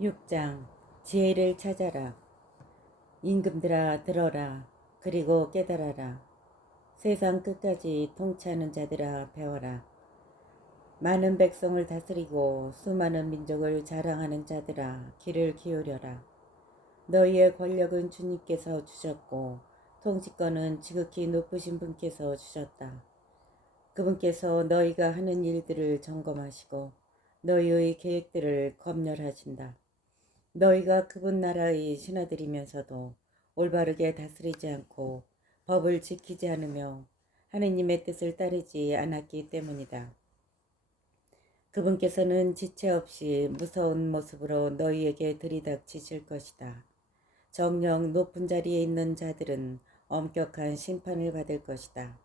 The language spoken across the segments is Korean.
6장 지혜를 찾아라. 임금들아 들어라. 그리고 깨달아라. 세상 끝까지 통치하는 자들아 배워라. 많은 백성을 다스리고 수많은 민족을 자랑하는 자들아 귀를 기울여라. 너희의 권력은 주님께서 주셨고 통치권은 지극히 높으신 분께서 주셨다. 그분께서 너희가 하는 일들을 점검하시고 너희의 계획들을 검열하신다. 너희가 그분 나라의 신하들이면서도 올바르게 다스리지 않고 법을 지키지 않으며 하느님의 뜻을 따르지 않았기 때문이다. 그분께서는 지체 없이 무서운 모습으로 너희에게 들이닥치실 것이다. 정녕 높은 자리에 있는 자들은 엄격한 심판을 받을 것이다.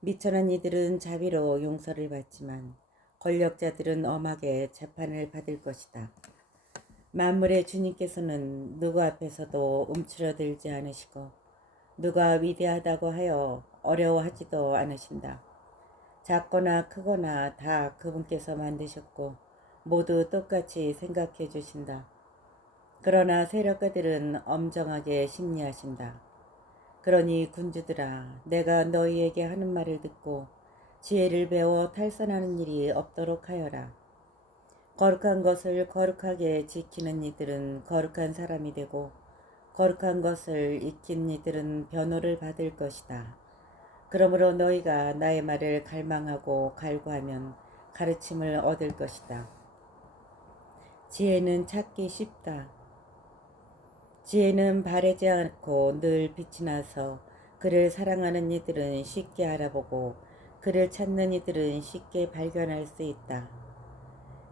미천한 이들은 자비로 용서를 받지만 권력자들은 엄하게 재판을 받을 것이다. 만물의 주님께서는 누구 앞에서도 움츠러들지 않으시고 누가 위대하다고 하여 어려워하지도 않으신다. 작거나 크거나 다 그분께서 만드셨고 모두 똑같이 생각해 주신다. 그러나 세력가들은 엄정하게 심리하신다. 그러니 군주들아, 내가 너희에게 하는 말을 듣고 지혜를 배워 탈선하는 일이 없도록 하여라. 거룩한 것을 거룩하게 지키는 이들은 거룩한 사람이 되고 거룩한 것을 익힌 이들은 변호를 받을 것이다. 그러므로 너희가 나의 말을 갈망하고 갈구하면 가르침을 얻을 것이다. 지혜는 찾기 쉽다. 지혜는 바래지 않고 늘 빛이 나서 그를 사랑하는 이들은 쉽게 알아보고 그를 찾는 이들은 쉽게 발견할 수 있다.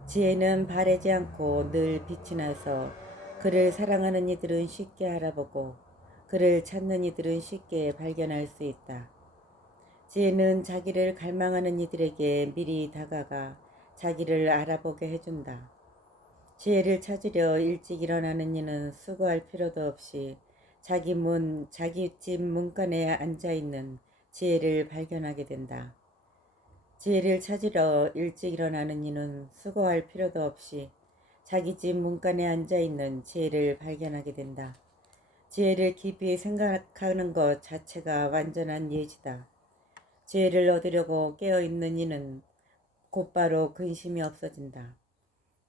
지혜는 바래지 않고 늘 빛이 나서 그를 사랑하는 이들은 쉽게 알아보고 그를 찾는 이들은 쉽게 발견할 수 있다. 지혜는 자기를 갈망하는 이들에게 미리 다가가 자기를 알아보게 해준다. 지혜를 찾으려 일찍 일어나는 이는 수고할 필요도 없이 자기 집 문간에 앉아있는 지혜를 발견하게 된다. 지혜를 찾으러 일찍 일어나는 이는 수고할 필요도 없이 자기 집 문간에 앉아있는 지혜를 발견하게 된다. 지혜를 깊이 생각하는 것 자체가 완전한 예지다. 지혜를 얻으려고 깨어있는 이는 곧바로 근심이 없어진다.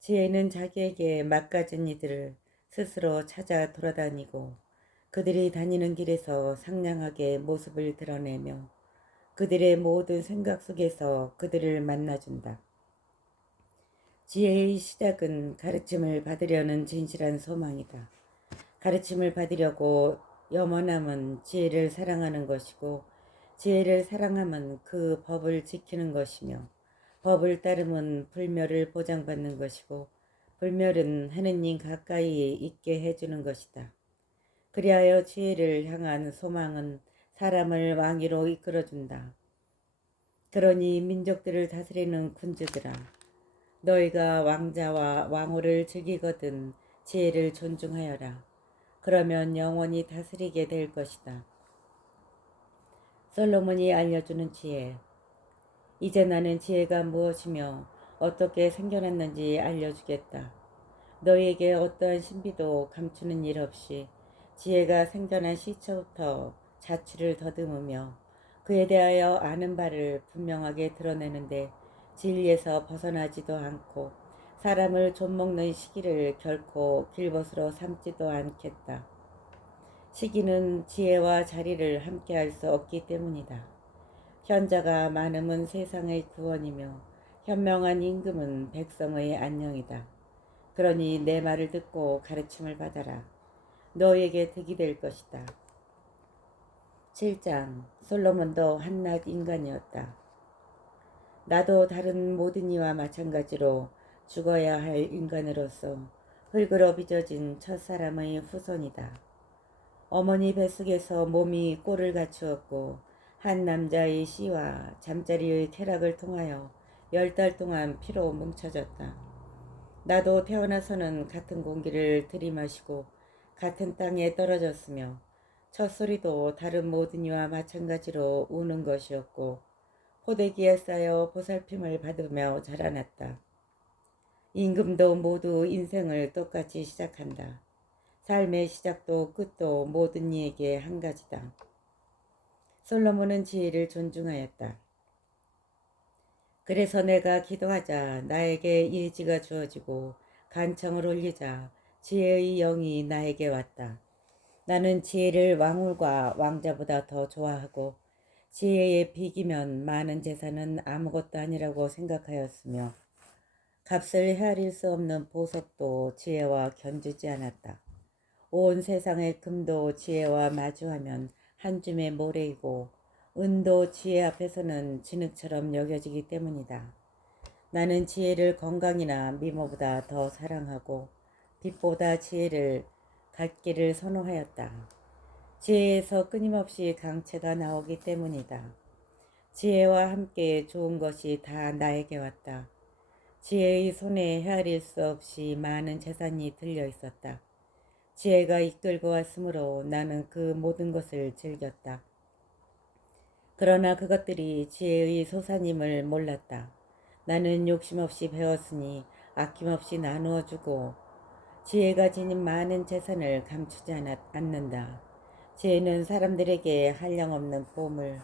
지혜는 자기에게 막가진 이들을 스스로 찾아 돌아다니고 그들이 다니는 길에서 상냥하게 모습을 드러내며 그들의 모든 생각 속에서 그들을 만나준다. 지혜의 시작은 가르침을 받으려는 진실한 소망이다. 가르침을 받으려고 염원함은 지혜를 사랑하는 것이고 지혜를 사랑함은 그 법을 지키는 것이며 법을 따름은 불멸을 보장받는 것이고 불멸은 하느님 가까이 있게 해주는 것이다. 그리하여 지혜를 향한 소망은 사람을 왕위로 이끌어준다. 그러니 민족들을 다스리는 군주들아, 너희가 왕자와 왕후를 즐기거든 지혜를 존중하여라. 그러면 영원히 다스리게 될 것이다. 솔로몬이 알려주는 지혜. 이제 나는 지혜가 무엇이며 어떻게 생겨났는지 알려주겠다. 너희에게 어떠한 신비도 감추는 일 없이 지혜가 생겨난 시초부터 자취를 더듬으며 그에 대하여 아는 바를 분명하게 드러내는데 진리에서 벗어나지도 않고 사람을 좀먹는 시기를 결코 길벗으로 삼지도 않겠다. 시기는 지혜와 자리를 함께할 수 없기 때문이다. 현자가 많음은 세상의 구원이며 현명한 임금은 백성의 안녕이다. 그러니 내 말을 듣고 가르침을 받아라. 너에게 득이 될 것이다. 7장 솔로몬도 한낱 인간이었다. 나도 다른 모든 이와 마찬가지로 죽어야 할 인간으로서 흙으로 빚어진 첫사람의 후손이다. 어머니 뱃속에서 몸이 꼴을 갖추었고 한 남자의 씨와 잠자리의 쾌락을 통하여 10달 동안 피로 뭉쳐졌다. 나도 태어나서는 같은 공기를 들이마시고 같은 땅에 떨어졌으며 첫 소리도 다른 모든 이와 마찬가지로 우는 것이었고 포대기에 쌓여 보살핌을 받으며 자라났다. 임금도 모두 인생을 똑같이 시작한다. 삶의 시작도 끝도 모든 이에게 한 가지다. 솔로몬은 지혜를 존중하였다. 그래서 내가 기도하자 나에게 예지가 주어지고 간청을 올리자 지혜의 영이 나에게 왔다. 나는 지혜를 왕울과 왕자보다 더 좋아하고 지혜에 비기면 많은 재산은 아무것도 아니라고 생각하였으며 값을 헤아릴 수 없는 보석도 지혜와 견주지 않았다. 온 세상의 금도 지혜와 마주하면 한 줌의 모래이고 은도 지혜 앞에서는 진흙처럼 여겨지기 때문이다. 나는 지혜를 건강이나 미모보다 더 사랑하고 빛보다 지혜를 갖기를 선호하였다. 지혜에서 끊임없이 강체가 나오기 때문이다. 지혜와 함께 좋은 것이 다 나에게 왔다. 지혜의 손에 헤아릴 수 없이 많은 재산이 들려 있었다. 지혜가 이끌고 왔으므로 나는 그 모든 것을 즐겼다. 그러나 그것들이 지혜의 소산임을 몰랐다. 나는 욕심없이 배웠으니 아낌없이 나누어 주고 지혜가 지닌 많은 재산을 감추지 않는다. 지혜는 사람들에게 한량없는 보물.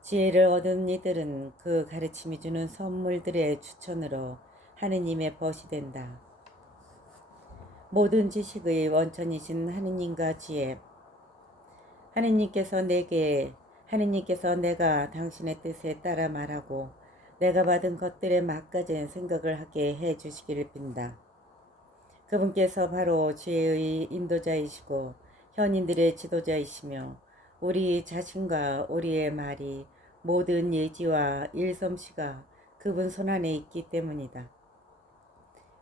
지혜를 얻은 이들은 그 가르침이 주는 선물들의 추천으로 하느님의 벗이 된다. 모든 지식의 원천이신 하느님과 지혜. 하느님께서 내가 당신의 뜻에 따라 말하고 내가 받은 것들에 막가진 생각을 하게 해 주시기를 빈다. 그분께서 바로 지혜의 인도자이시고 현인들의 지도자이시며 우리 자신과 우리의 말이 모든 예지와 일솜씨가 그분 손안에 있기 때문이다.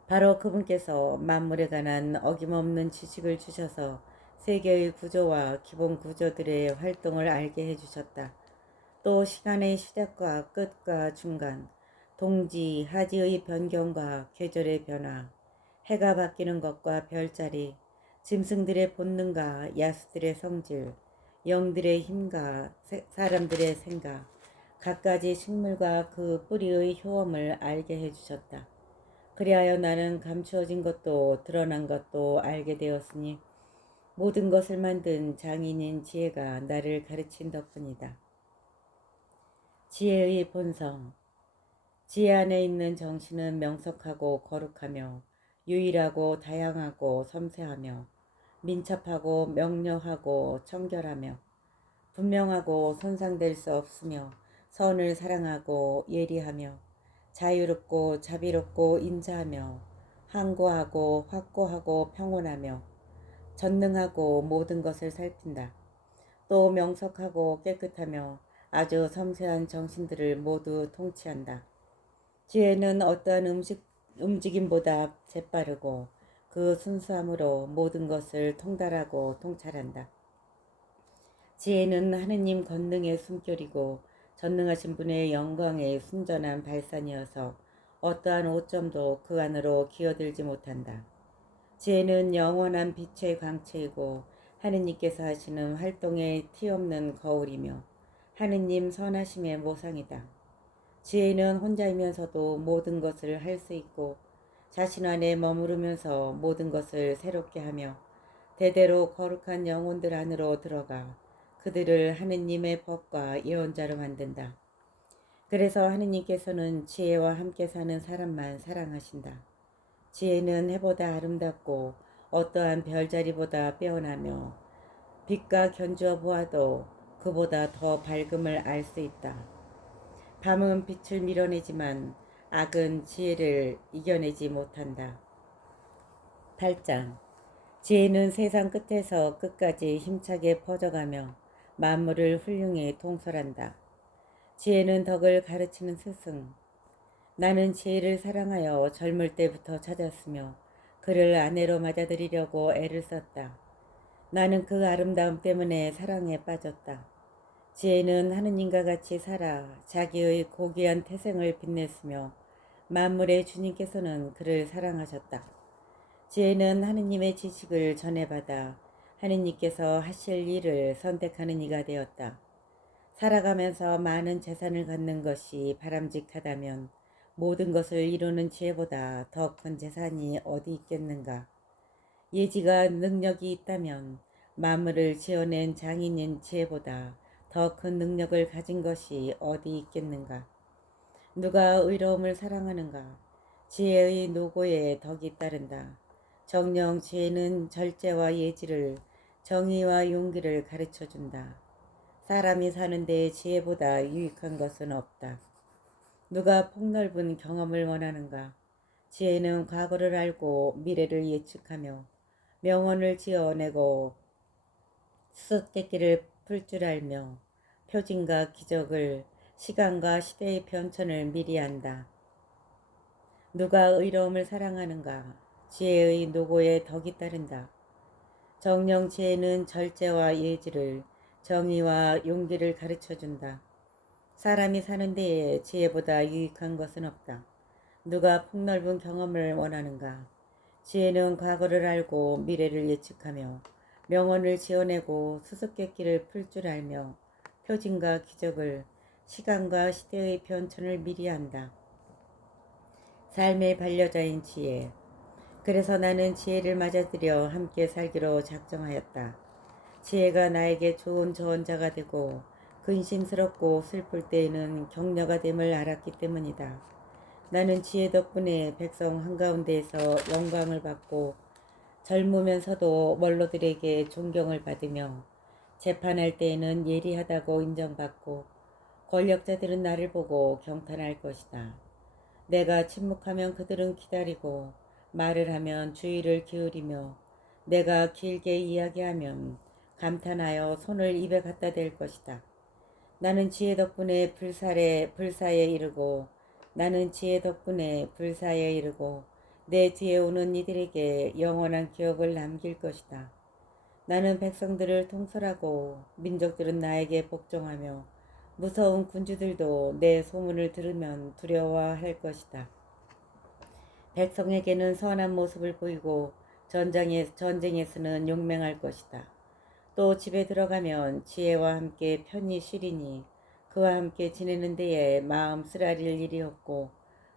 바로 그분께서 만물에 관한 어김없는 지식을 주셔서 세계의 구조와 기본 구조들의 활동을 알게 해주셨다. 또 시간의 시작과 끝과 중간, 동지, 하지의 변경과 계절의 변화, 해가 바뀌는 것과 별자리, 짐승들의 본능과 야수들의 성질, 영들의 힘과 사람들의 생각, 갖가지 식물과 그 뿌리의 효험을 알게 해주셨다. 그리하여 나는 감추어진 것도 드러난 것도 알게 되었으니 모든 것을 만든 장인인 지혜가 나를 가르친 덕분이다. 지혜의 본성. 지혜 안에 있는 정신은 명석하고 거룩하며 유일하고 다양하고 섬세하며 민첩하고 명료하고 청결하며 분명하고 손상될 수 없으며 선을 사랑하고 예리하며 자유롭고 자비롭고 인자하며 항고하고 확고하고 평온하며 전능하고 모든 것을 살핀다. 또 명석하고 깨끗하며 아주 섬세한 정신들을 모두 통치한다. 지혜는 어떠한 움직임보다 재빠르고 그 순수함으로 모든 것을 통달하고 통찰한다. 지혜는 하느님 권능의 숨결이고 전능하신 분의 영광의 순전한 발산이어서 어떠한 오점도 그 안으로 기어들지 못한다. 지혜는 영원한 빛의 광채이고 하느님께서 하시는 활동의 티없는 거울이며 하느님 선하심의 모상이다. 지혜는 혼자이면서도 모든 것을 할 수 있고 자신 안에 머무르면서 모든 것을 새롭게 하며 대대로 거룩한 영혼들 안으로 들어가 그들을 하느님의 법과 예언자로 만든다. 그래서 하느님께서는 지혜와 함께 사는 사람만 사랑하신다. 지혜는 해보다 아름답고 어떠한 별자리보다 빼어나며 빛과 견주어 보아도 그보다 더 밝음을 알 수 있다. 밤은 빛을 밀어내지만 악은 지혜를 이겨내지 못한다. 8장. 지혜는 세상 끝에서 끝까지 힘차게 퍼져가며 만물을 훌륭히 통솔한다. 지혜는 덕을 가르치는 스승. 나는 지혜를 사랑하여 젊을 때부터 찾았으며 그를 아내로 맞아들이려고 애를 썼다. 나는 그 아름다움 때문에 사랑에 빠졌다. 지혜는 하느님과 같이 살아 자기의 고귀한 태생을 빛냈으며 만물의 주님께서는 그를 사랑하셨다. 지혜는 하느님의 지식을 전해받아 하느님께서 하실 일을 선택하는 이가 되었다. 살아가면서 많은 재산을 갖는 것이 바람직하다면 모든 것을 이루는 지혜보다 더 큰 재산이 어디 있겠는가. 예지가 능력이 있다면 만물을 지어낸 장인인 지혜보다 더 큰 능력을 가진 것이 어디 있겠는가. 누가 의로움을 사랑하는가. 지혜의 노고에 덕이 따른다. 정녕 지혜는 절제와 예지를, 정의와 용기를 가르쳐준다. 사람이 사는 데 지혜보다 유익한 것은 없다. 누가 폭넓은 경험을 원하는가. 지혜는 과거를 알고 미래를 예측하며 명언을 지어내고 수수께끼를 풀 줄 알며 표징과 기적을, 시간과 시대의 변천을 미리 안다. 누가 의로움을 사랑하는가. 지혜의 노고에 덕이 따른다. 정령 지혜는 절제와 예지를, 정의와 용기를 가르쳐준다. 사람이 사는 데에 지혜보다 유익한 것은 없다. 누가 폭넓은 경험을 원하는가. 지혜는 과거를 알고 미래를 예측하며 명언을 지어내고 수수께끼를 풀 줄 알며 표징과 기적을, 시간과 시대의 변천을 미리 안다. 삶의 반려자인 지혜. 그래서 나는 지혜를 맞아들여 함께 살기로 작정하였다. 지혜가 나에게 좋은 조언자가 되고 근심스럽고 슬플 때에는 격려가 됨을 알았기 때문이다. 나는 지혜 덕분에 백성 한가운데에서 영광을 받고 젊으면서도 원로들에게 존경을 받으며 재판할 때에는 예리하다고 인정받고 권력자들은 나를 보고 경탄할 것이다. 내가 침묵하면 그들은 기다리고 말을 하면 주의를 기울이며 내가 길게 이야기하면 감탄하여 손을 입에 갖다 댈 것이다. 나는 지혜 덕분에 불사에 이르고 나는 지혜 덕분에 불사에 이르고 내 뒤에 오는 이들에게 영원한 기억을 남길 것이다. 나는 백성들을 통솔하고 민족들은 나에게 복종하며 무서운 군주들도 내 소문을 들으면 두려워할 것이다. 백성에게는 선한 모습을 보이고 전쟁에서는 용맹할 것이다. 또 집에 들어가면 지혜와 함께 편히 쉬리니 그와 함께 지내는 데에 마음 쓰라릴 일이 없고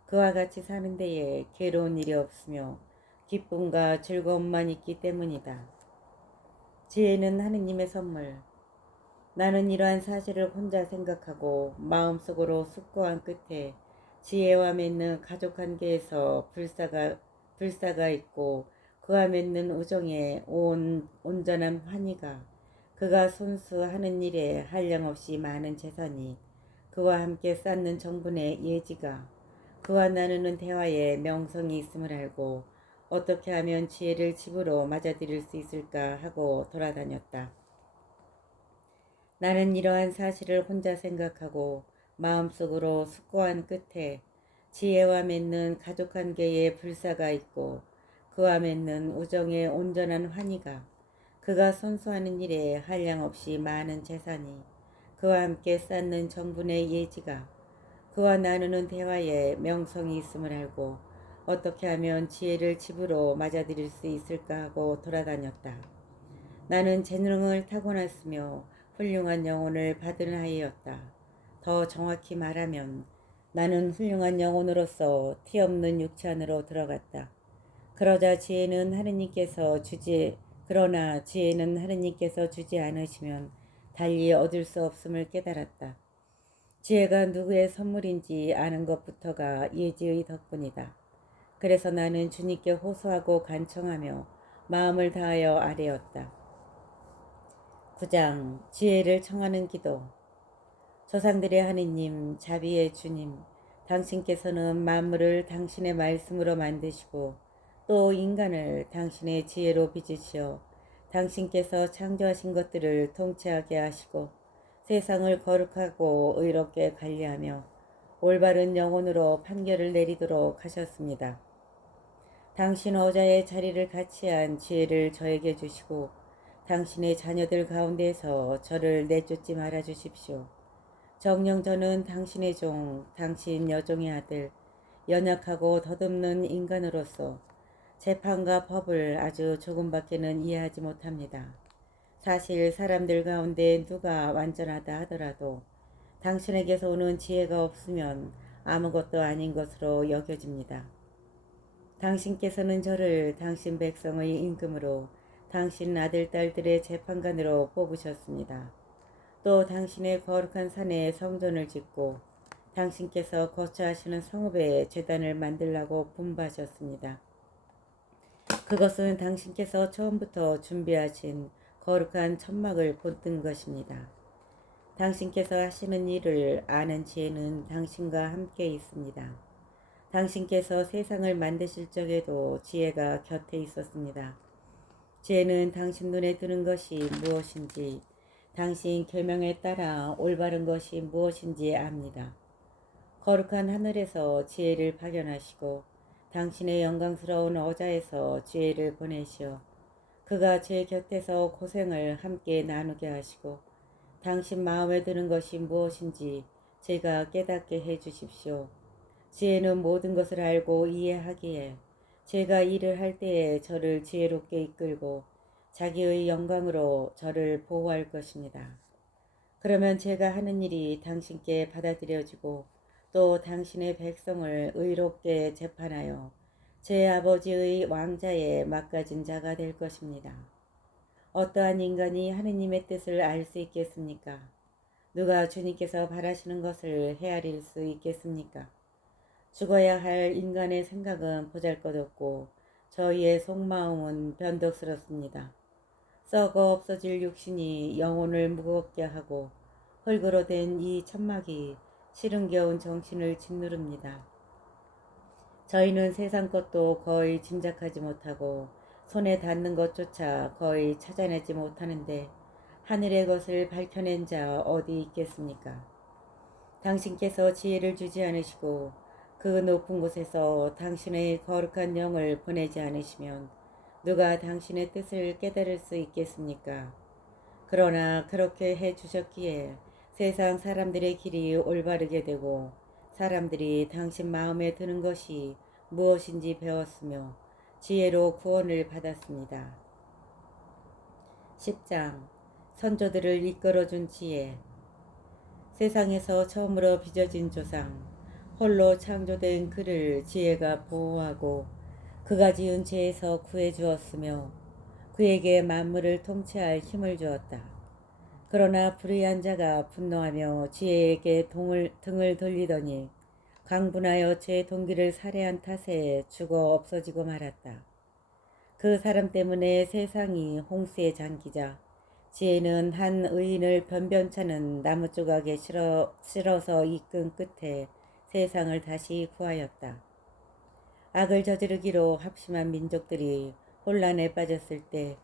그와 같이 사는 데에 괴로운 일이 없으며 기쁨과 즐거움만 있기 때문이다. 지혜는 하느님의 선물. 나는 이러한 사실을 혼자 생각하고 마음속으로 숙고한 끝에 지혜와 맺는 가족관계에서 불사가 있고 그와 맺는 우정에 온전한 환희가, 그가 손수하는 일에 한량없이 많은 재산이, 그와 함께 쌓는 정분의 예지가, 그와 나누는 대화에 명성이 있음을 알고 어떻게 하면 지혜를 집으로 맞아들일 수 있을까 하고 돌아다녔다. 나는 이러한 사실을 혼자 생각하고 마음속으로 숙고한 끝에 지혜와 맺는 가족관계에 불사가 있고 그와 맺는 우정의 온전한 환희가, 그가 선수하는 일에 한량없이 많은 재산이, 그와 함께 쌓는 정분의 예지가, 그와 나누는 대화에 명성이 있음을 알고 어떻게 하면 지혜를 집으로 맞아들일 수 있을까 하고 돌아다녔다. 나는 재능을 타고났으며 훌륭한 영혼을 받은 아이였다. 더 정확히 말하면 나는 훌륭한 영혼으로서 티 없는 육체 안으로 들어갔다. 그러나 지혜는 하느님께서 주지 않으시면 달리 얻을 수 없음을 깨달았다. 지혜가 누구의 선물인지 아는 것부터가 예지의 덕분이다. 그래서 나는 주님께 호소하고 간청하며 마음을 다하여 아뢰었다. 9장 지혜를 청하는 기도. 조상들의 하느님, 자비의 주님, 당신께서는 만물을 당신의 말씀으로 만드시고 또 인간을 당신의 지혜로 빚으시어 당신께서 창조하신 것들을 통치하게 하시고 세상을 거룩하고 의롭게 관리하며 올바른 영혼으로 판결을 내리도록 하셨습니다. 당신 어자의 자리를 같이한 지혜를 저에게 주시고 당신의 자녀들 가운데서 저를 내쫓지 말아 주십시오. 정녕 저는 당신의 종, 당신 여종의 아들, 연약하고 덧없는 인간으로서 재판과 법을 아주 조금밖에는 이해하지 못합니다. 사실 사람들 가운데 누가 완전하다 하더라도 당신에게서 오는 지혜가 없으면 아무것도 아닌 것으로 여겨집니다. 당신께서는 저를 당신 백성의 임금으로 당신 아들, 딸들의 재판관으로 뽑으셨습니다. 또 당신의 거룩한 산에 성전을 짓고 당신께서 거처하시는 성읍에 제단을 만들라고 분부하셨습니다. 그것은 당신께서 처음부터 준비하신 거룩한 천막을 본뜬 것입니다. 당신께서 하시는 일을 아는 지혜는 당신과 함께 있습니다. 당신께서 세상을 만드실 적에도 지혜가 곁에 있었습니다. 지혜는 당신 눈에 드는 것이 무엇인지, 당신 계명에 따라 올바른 것이 무엇인지 압니다. 거룩한 하늘에서 지혜를 발견하시고 당신의 영광스러운 어자에서 지혜를 보내시어 그가 제 곁에서 고생을 함께 나누게 하시고 당신 마음에 드는 것이 무엇인지 제가 깨닫게 해 주십시오. 지혜는 모든 것을 알고 이해하기에 제가 일을 할 때에 저를 지혜롭게 이끌고 자기의 영광으로 저를 보호할 것입니다. 그러면 제가 하는 일이 당신께 받아들여지고 또 당신의 백성을 의롭게 재판하여 제 아버지의 왕자에 맡겨진 자가 될 것입니다. 어떠한 인간이 하느님의 뜻을 알 수 있겠습니까? 누가 주님께서 바라시는 것을 헤아릴 수 있겠습니까? 죽어야 할 인간의 생각은 보잘것없고 저희의 속마음은 변덕스럽습니다. 썩어 없어질 육신이 영혼을 무겁게 하고 흙으로 된 이 천막이 시름겨운 정신을 짓누릅니다. 저희는 세상 것도 거의 짐작하지 못하고 손에 닿는 것조차 거의 찾아내지 못하는데 하늘의 것을 밝혀낸 자 어디 있겠습니까? 당신께서 지혜를 주지 않으시고 그 높은 곳에서 당신의 거룩한 영을 보내지 않으시면 누가 당신의 뜻을 깨달을 수 있겠습니까? 그러나 그렇게 해 주셨기에 세상 사람들의 길이 올바르게 되고 사람들이 당신 마음에 드는 것이 무엇인지 배웠으며 지혜로 구원을 받았습니다. 10장 선조들을 이끌어준 지혜. 세상에서 처음으로 빚어진 조상 홀로 창조된 그를 지혜가 보호하고 그가 지은 죄에서 구해 주었으며 그에게 만물을 통치할 힘을 주었다. 그러나 불의한 자가 분노하며 지혜에게 등을 돌리더니 강분하여 제 동기를 살해한 탓에 죽어 없어지고 말았다. 그 사람 때문에 세상이 홍수에 잠기자 지혜는 한 의인을 변변찮은 나무 조각에 실어서 이끈 끝에 세상을 다시 구하였다. 악을 저지르기로 합심한 민족들이 혼란에 빠졌을 때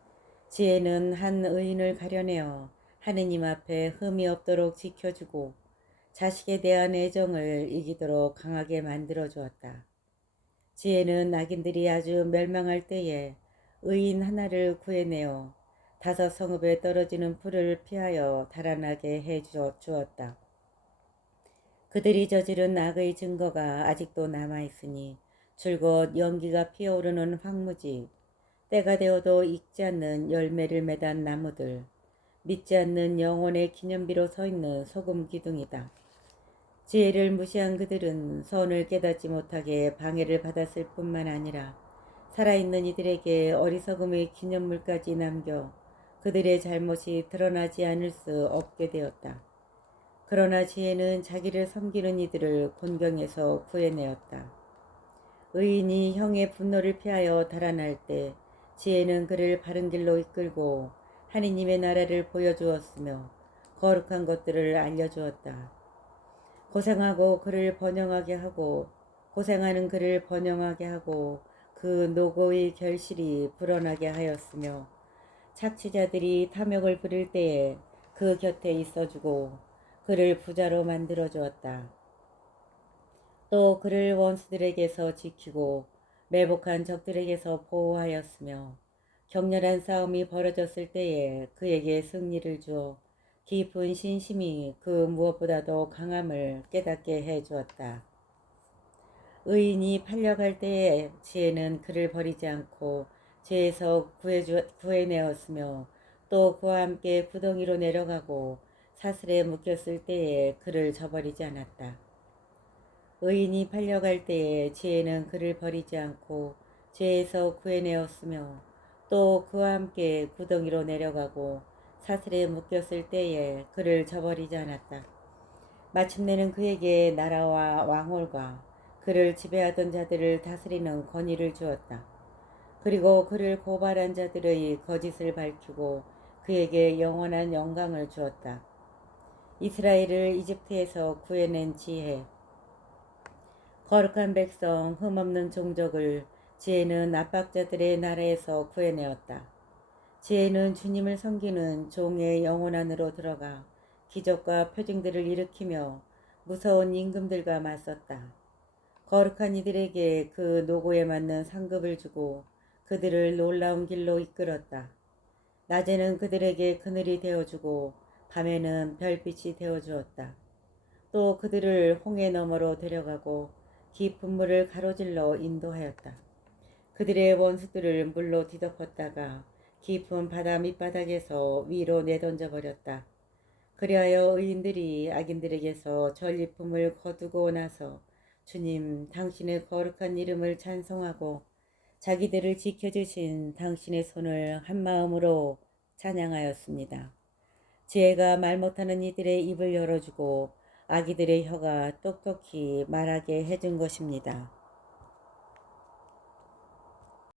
지혜는 한 의인을 가려내어 하느님 앞에 흠이 없도록 지켜주고 자식에 대한 애정을 이기도록 강하게 만들어 주었다. 지혜는 악인들이 아주 멸망할 때에 의인 하나를 구해내어 5 성읍에 떨어지는 불을 피하여 달아나게 해 주었다. 그들이 저지른 악의 증거가 아직도 남아있으니 줄곧 연기가 피어오르는 황무지, 때가 되어도 익지 않는 열매를 맺은 나무들, 믿지 않는 영혼의 기념비로 서 있는 소금 기둥이다. 지혜를 무시한 그들은 선을 깨닫지 못하게 방해를 받았을 뿐만 아니라 살아있는 이들에게 어리석음의 기념물까지 남겨 그들의 잘못이 드러나지 않을 수 없게 되었다. 그러나 지혜는 자기를 섬기는 이들을 곤경에서 구해내었다. 의인이 형의 분노를 피하여 달아날 때 지혜는 그를 바른 길로 이끌고 하느님의 나라를 보여주었으며 거룩한 것들을 알려주었다. 고생하는 그를 번영하게 하고 그 노고의 결실이 불어나게 하였으며 착취자들이 탐욕을 부릴 때에 그 곁에 있어주고 그를 부자로 만들어 주었다. 또 그를 원수들에게서 지키고 매복한 적들에게서 보호하였으며 격렬한 싸움이 벌어졌을 때에 그에게 승리를 주어 깊은 신심이 그 무엇보다도 강함을 깨닫게 해 주었다. 의인이 팔려갈 때에 지혜는 그를 버리지 않고 죄에서 구해내었으며 또 그와 함께 구덩이로 내려가고 사슬에 묶였을 때에 그를 저버리지 않았다. 의인이 팔려갈 때에 지혜는 그를 버리지 않고 죄에서 구해내었으며 또 그와 함께 구덩이로 내려가고 사슬에 묶였을 때에 그를 저버리지 않았다. 마침내는 그에게 나라와 왕홀과 그를 지배하던 자들을 다스리는 권위를 주었다. 그리고 그를 고발한 자들의 거짓을 밝히고 그에게 영원한 영광을 주었다. 이스라엘을 이집트에서 구해낸 지혜, 거룩한 백성, 흠없는 종족을 지혜는 압박자들의 나라에서 구해내었다. 지혜는 주님을 섬기는 종의 영혼 안으로 들어가 기적과 표징들을 일으키며 무서운 임금들과 맞섰다. 거룩한 이들에게 그 노고에 맞는 상급을 주고 그들을 놀라운 길로 이끌었다. 낮에는 그들에게 그늘이 되어주고 밤에는 별빛이 되어주었다. 또 그들을 홍해 너머로 데려가고 깊은 물을 가로질러 인도하였다. 그들의 원수들을 물로 뒤덮었다가 깊은 바다 밑바닥에서 위로 내던져 버렸다. 그리하여 의인들이 악인들에게서 전리품을 거두고 나서 주님 당신의 거룩한 이름을 찬송하고 자기들을 지켜주신 당신의 손을 한마음으로 찬양하였습니다. 지혜가 말 못하는 이들의 입을 열어주고 아기들의 혀가 똑똑히 말하게 해준 것입니다.